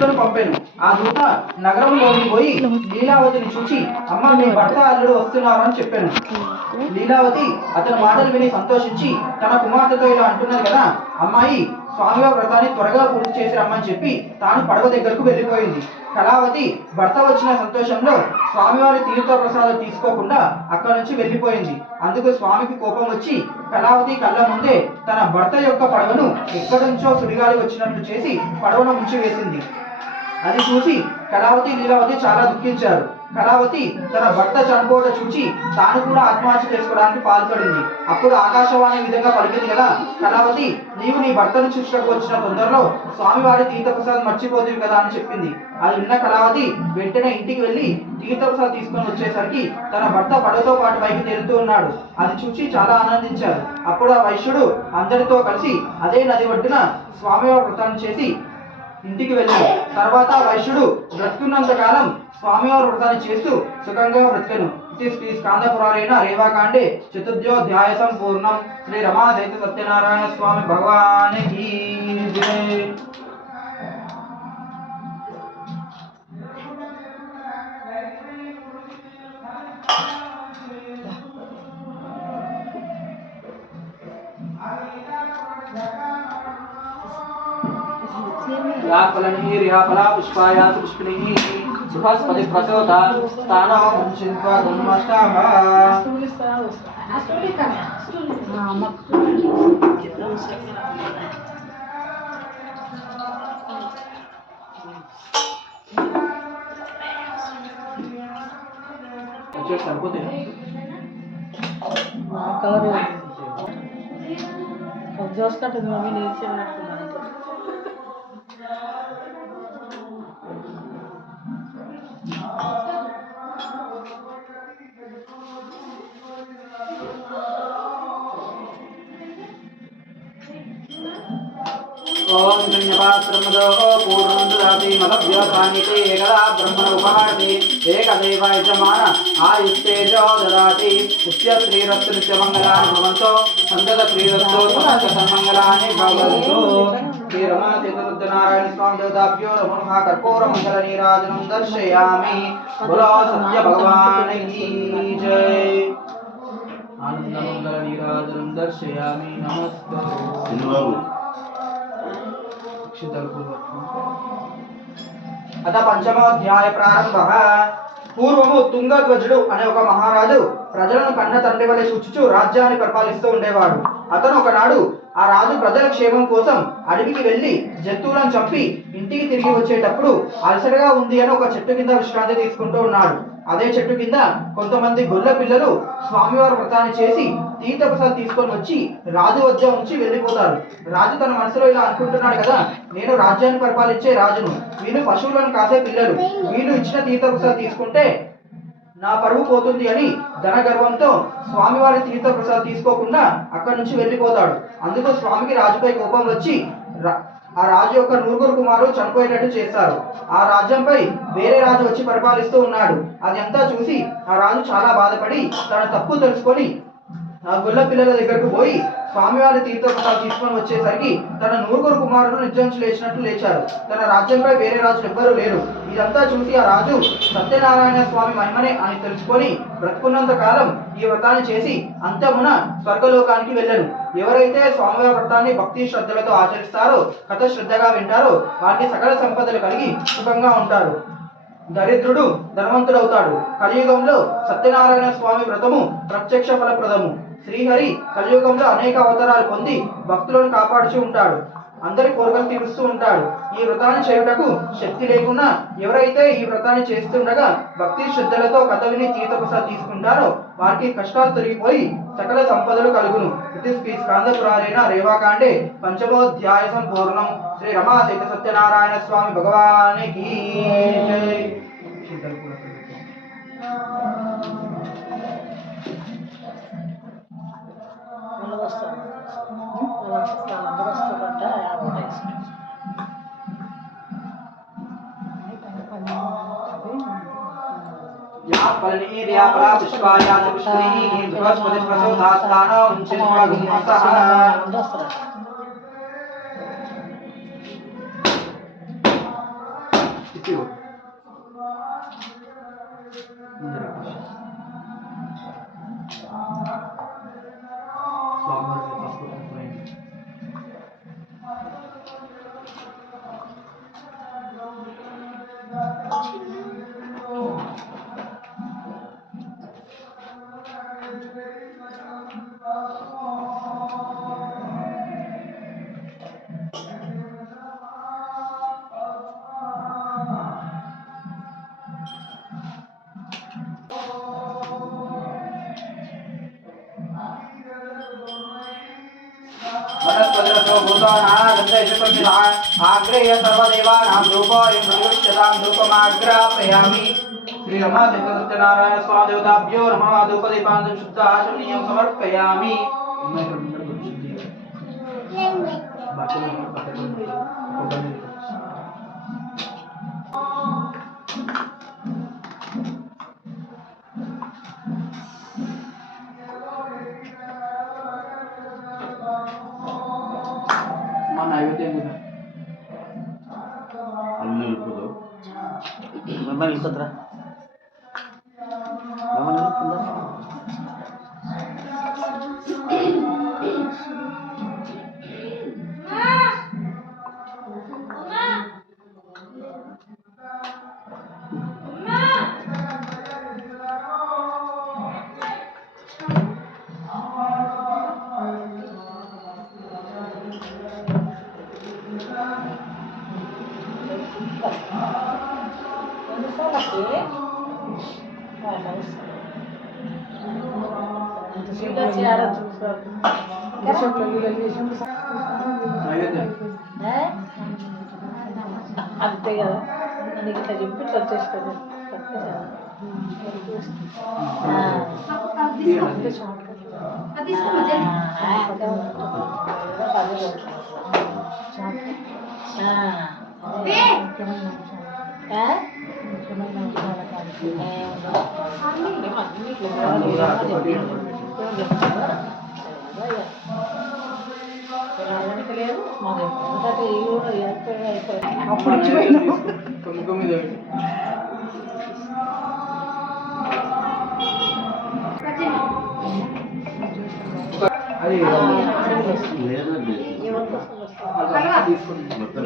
పంపాను. ఆ దూత నగరంలోకి పోయి లీలావతిని చూసి, అమ్మ మీ భర్త అల్లుడు వస్తున్నారు అని చెప్పాను. లీలావతి అతని మాటలు విని సంతోషించి తన కుమార్తెతో ఇలా అంటున్నది కదా, అమ్మాయి స్వామివారి వ్రతాన్ని త్వరగా పూర్తి చేసి రమ్మని చెప్పి తాను పడవ దగ్గరకు వెళ్ళిపోయింది. కళావతి భర్త వచ్చిన సంతోషంలో స్వామివారి తీర్థ ప్రసాదం తీసుకోకుండా అక్కడి నుంచి వెళ్ళిపోయింది. అందుకు స్వామికి కోపం వచ్చి కళావతి కళ్ళ ముందే తన భర్త యొక్క పడవను ఎక్కడి నుంచో సుడిగాలి వచ్చినట్లు చేసి పడవను ముంచి వేసింది. అది చూసి కళావతి లీలావతి చాలా దుఃఖించారు. కళావతి తన భర్త చనిపోవడం చూసి తాను కూడా ఆత్మహత్య చేసుకోవడానికి పాల్పడింది. అప్పుడు ఆకాశవాణి విధంగా పలికింది కదా, కళావతి నీవు నీ భర్తను చూసుకు వచ్చిన తొందరలో స్వామివారి తీర్థప్రసాదం మర్చిపోతుంది కదా అని చెప్పింది. అది విన్న కళావతి వెంటనే ఇంటికి వెళ్ళి తీర్థప్రసాదం తీసుకొని వచ్చేసరికి తన భర్త పడవతో పాటు పైకి తేలుతూ ఉన్నాడు. అది చూసి చాలా ఆనందించారు. అప్పుడు ఆ వైశ్యుడు అందరితో కలిసి అదే నది ఒడ్డున స్వామివారి వ్రతాన్ని చేసి ఇంటికి వెళ్ళాడు. తర్వాత వైశ్యుడు బ్రతుకున్నంత కాలం స్వామివారి వ్రతాన్ని చేస్తూ సుఖంగా బ్రతికెను. ఇది శ్రీ స్కాందపురాణేన రేవాకాండే చతుర్థోధ్యాయ సంపూర్ణం. శ్రీ రమా సహిత సత్యనారాయణ స్వామి భగవానికి జై. फला पुष्पाया पुष्पिणी बृहस्पति प्रचोदा स्थानो मुंशित्वा गुणमष्टाः సరిపోతే చూసుకుంటుంది మమ్మీ నేర్చుకున్నట్టున్నాను. ओम धन्यवाद्रमदो पूर्णं ददाति मदव्यखानिते एकदा ब्रह्मण उपहारति एकदेव यजमान आयुष्तेजो ददाति नित्य श्रीरस्तु नित्यमङ्गलानि भवन्तु सन्तत श्रीरस्तु समस्तमङ्गलानि भवन्तु। श्री रमा सत्यनारायण स्वामी देवताभ्यो नमः। कर्पूरमङ्गलनीराजनं दर्शयामि। बोलो सत्य भगवान की जय। आनन्दमङ्गलनीराजनं दर्शयामि। नमस्ते। అత పంచమోధ్యాయ ప్రారంభ. పూర్వము తుంగధ్వజుడు అనే ఒక మహారాజు ప్రజలను కన్న తండ్రి వలె చూచుచు రాజ్యాన్ని పరిపాలిస్తూ ఉండేవాడు. అతను ఒకనాడు ఆ రాజు ప్రజల క్షేమం కోసం అడవికి వెళ్లి జంతువులను చంపి ఇంటికి తిరిగి వచ్చేటప్పుడు అలసటగా ఉంది అని ఒక చెట్టు కింద విశ్రాంతి తీసుకుంటూ ఉన్నాడు. అదే చెట్టు కింద కొంతమంది గొల్ల పిల్లలు స్వామివారి వ్రతాన్ని చేసి తీర్థప్రసాదం తీసుకొని వచ్చి రాజు వద్ద ఉంచి వెళ్ళిపోతారు. రాజు తన మనసులో ఇలా అనుకుంటున్నాడు కదా, నేను రాజ్యాన్ని పరిపాలించే రాజును, వీళ్ళు పశువులను కాసే పిల్లలు, వీళ్ళు ఇచ్చిన తీర్థప్రసాదం తీసుకుంటే నా పరువు పోతుంది అని ధన గర్వంతో స్వామివారి తీర్థప్రసాదం తీసుకోకుండా అక్కడి నుంచి వెళ్ళిపోతాడు. అందుకు స్వామికి రాజుపై కోపం వచ్చి ఆ రాజు యొక్క 9 కుమారులు చనిపోయేటట్టు చేస్తారు. ఆ రాజ్యంపై వేరే రాజు వచ్చి పరిపాలిస్తూ ఉన్నాడు. అది అంతా చూసి ఆ రాజు చాలా బాధపడి తన తప్పు తెలుసుకొని ఆ గొల్ల పిల్లల దగ్గరకు పోయి స్వామివారి తీర్థప్రసాదం తీసుకొని వచ్చేసరికి తన 9 కుమారులు నిర్జంచు లేచినట్లు లేచారు. తన రాజ్యంపై వేరే రాజులు ఎవ్వరూ లేరు. ఇదంతా చూసి ఆ రాజు సత్యనారాయణ స్వామి మహిమనే అని తెలుసుకొని బ్రతుకున్నంత కాలం ఈ వ్రతాన్ని చేసి అంతమున స్వర్గలోకానికి వెళ్ళను. ఎవరైతే స్వామివారి వ్రతాన్ని భక్తి శ్రద్ధలతో ఆచరిస్తారో, కథ శ్రద్ధగా వింటారో వారికి సకల సంపదలు కలిగి సుఖంగా ఉంటారు. దరిద్రుడు ధనవంతుడవుతాడు. కలియుగంలో సత్యనారాయణ స్వామి వ్రతము ప్రత్యక్ష ఫలప్రదము. శ్రీహరి కలియుగంలో అనేక అవతారాలు పొంది భక్తులను కాపాడుతూ ఉంటాడు. అందరి కోరికలు తీరుస్తూ ఉంటాడు. ఈ వ్రతాన్ని చేయుటకు శక్తి లేకున్నా ఎవరైతే ఈ వ్రతాన్ని చేస్తుండగా భక్తి శ్రద్ధలతో కథ విని తీర్థప్రసాదం తీసుకుంటారో వారికి కష్టాలు తొలగిపోయి సకల సంపదలు కలుగును. ఇది శ్రీ స్కాందపురాణేన రేవాకాండే పంచమోధ్యాయ సంపూర్ణం. శ్రీ రమా సహిత సత్యనారాయణ స్వామి భగవానికి జై. फला पुष्पाया पुष्पिणी बृहस्पति प्रचोदा स्थानो मुंशित्वा गुणमष्टाः ఇటు वनस्पतिरसो भूतानां आग्रेय सर्वदेवानां रूपोऽयं प्रतिष्ठतां धूपमाग्रापयामि। श्री रमा सत्यनारायण स्वामी देवताभ्यो नमः। धूपदीपानं शुद्धाचमनीयं समर्पयामि। नैवेद्य memang ikut lah memang ikut lah అంతే కదా నీకు ఇట్లా చెప్పి ఇట్లా వచ్చేసుకోండి అప్పుడు తొమ్మిది అది మొత్తం